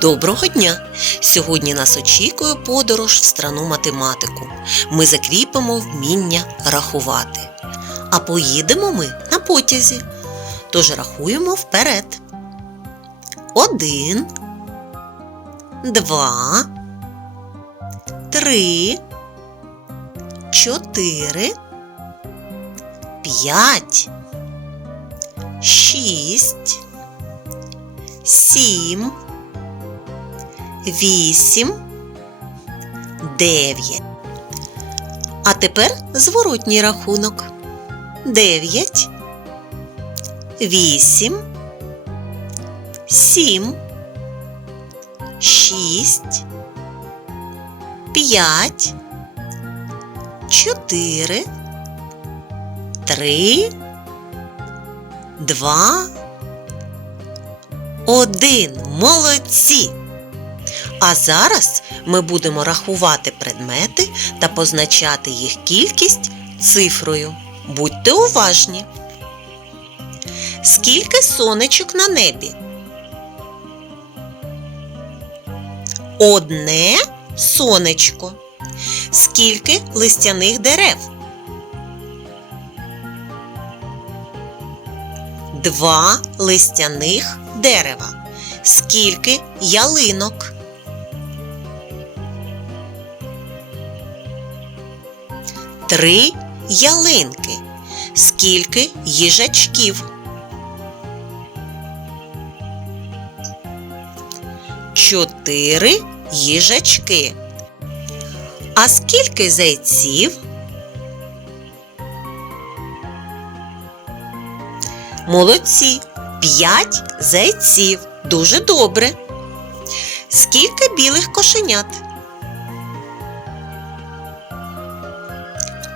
Доброго дня! Сьогодні нас очікує подорож в страну математику. Ми закріпимо вміння рахувати. А поїдемо ми на потязі. Тож рахуємо вперед. Один, два, три, чотири, п'ять, шість, сім вісім, дев'ять. А тепер зворотній рахунок. Дев'ять, вісім, сім, шість, п'ять, чотири, три, два, один. Молодці! А зараз ми будемо рахувати предмети та позначати їх кількість цифрою. Будьте уважні. Скільки сонечок на небі? Одне сонечко. Скільки листяних дерев? Два листяних дерева. Скільки ялинок? Три ялинки. Скільки їжачків? Чотири їжачки. А скільки зайців? Молодці. П'ять зайців. Дуже добре. Скільки білих кошенят?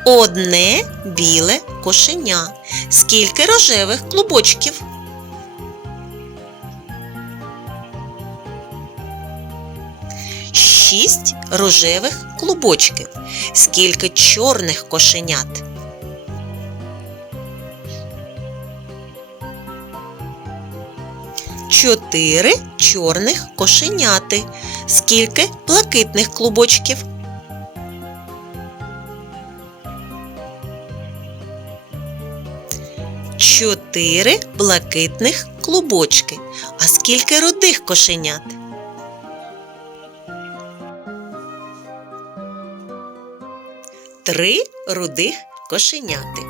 Одне біле кошеня. Скільки рожевих клубочків? Шість рожевих клубочків. Скільки чорних кошенят? Чотири чорних кошеняти. Скільки блакитних клубочків? Чотири блакитних клубочки. А скільки рудих кошенят? Три рудих кошеняти.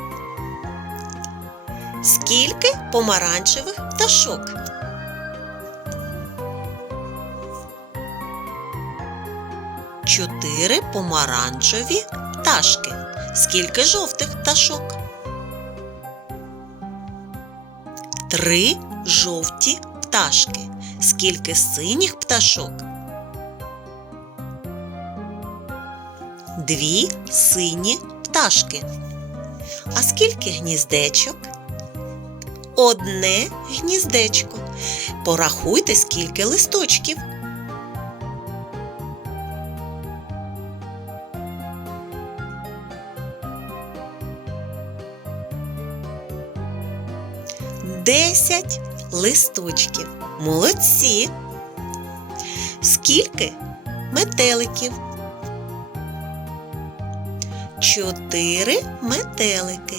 Скільки помаранчевих пташок? Чотири помаранчеві пташки. Скільки жовтих пташок? Три жовті пташки. Скільки синіх пташок? Дві сині пташки. А скільки гніздечок? Одне гніздечко. Порахуйте, скільки листочків. Десять листочків. Молодці. Скільки метеликів? Чотири метелики.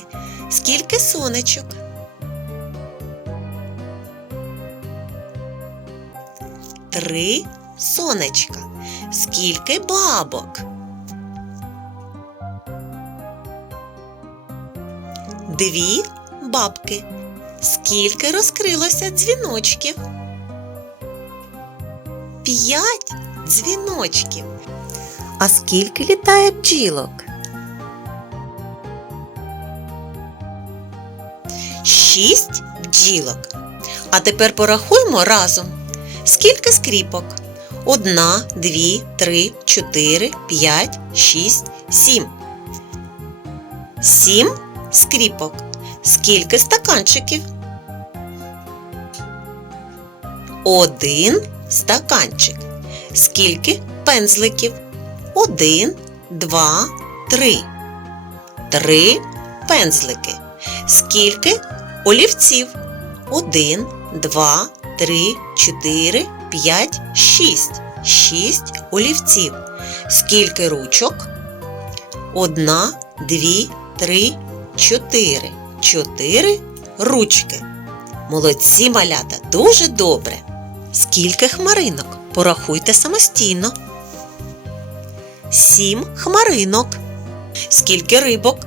Скільки сонечок? Три сонечка. Скільки бабок? Дві бабки. Скільки розкрилося дзвіночків? П'ять дзвіночків. А скільки літає бджілок? Шість бджілок. А тепер порахуємо разом. Скільки скріпок? Одна, дві, три, чотири, п'ять, шість, сім. Сім скріпок. Скільки стаканчиків? Один стаканчик. Скільки пензликів? Один, два, три. Три пензлики. Скільки олівців? Один, два, три, чотири, 5, 6. 6 олівців. Скільки ручок? Одна, дві, три, чотири. Чотири ручки. Молодці малята, дуже добре. Скільки хмаринок? Порахуйте самостійно. Сім хмаринок. Скільки рибок?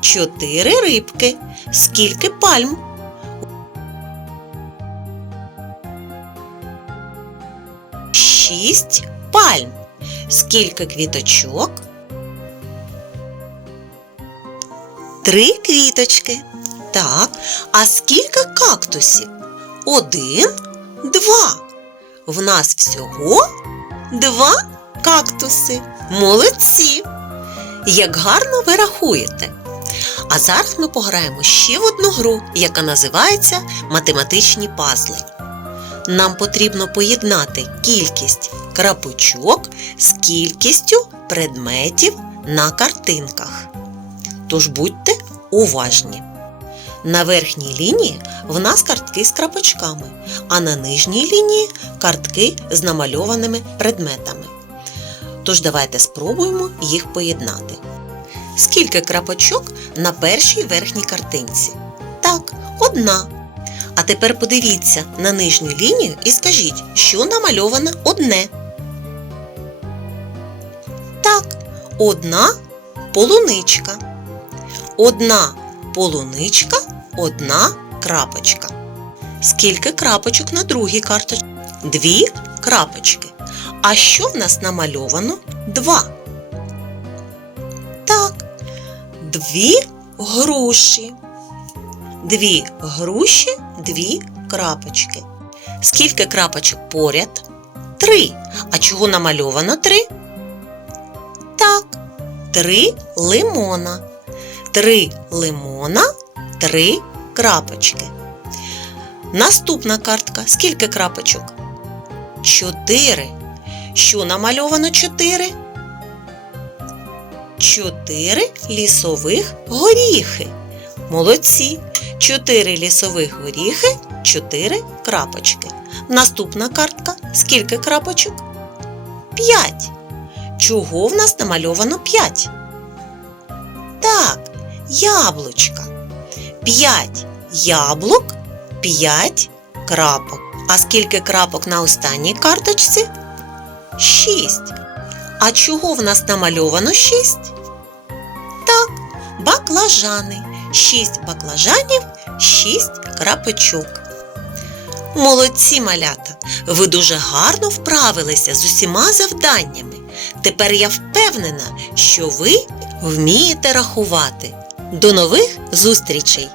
Чотири рибки. Скільки пальм? Шість пальм. Скільки квіточок? Три квіточки. Так. А скільки кактусів? Один, два. В нас всього два кактуси. Молодці! Як гарно ви рахуєте. А зараз ми пограємо ще в одну гру, яка називається математичні пазли. Нам потрібно поєднати кількість крапочок з кількістю предметів на картинках. Тож будьте уважні. На верхній лінії в нас картки з крапочками, а на нижній лінії картки з намальованими предметами. Тож давайте спробуємо їх поєднати. Скільки крапочок на першій верхній картинці? Так, одна. А тепер подивіться на нижню лінію і скажіть, що намальоване одне. Так, одна полуничка. Одна полуничка, одна крапочка. Скільки крапочок на другій карточці? Дві крапочки. А що в нас намальовано? Два. Так, дві груші. Дві груші, дві крапочки. Скільки крапочок поряд? Три. А чого намальовано три? Так, три лимона. Три лимона, три крапочки. Наступна картка. Скільки крапочок? Чотири. Що намальовано чотири? Чотири лісових горіхи. Молодці. Чотири лісових горіхи, чотири крапочки. Наступна картка. Скільки крапочок? П'ять. Чого в нас намальовано п'ять? Так, яблучка. П'ять яблук, п'ять крапок. А скільки крапок на останній карточці? Шість. А чого в нас намальовано шість? Так, баклажани. Шість баклажанів, шість крапочок. Молодці малята! Ви дуже гарно вправилися з усіма завданнями. Тепер я впевнена, що ви вмієте рахувати. До нових зустрічей!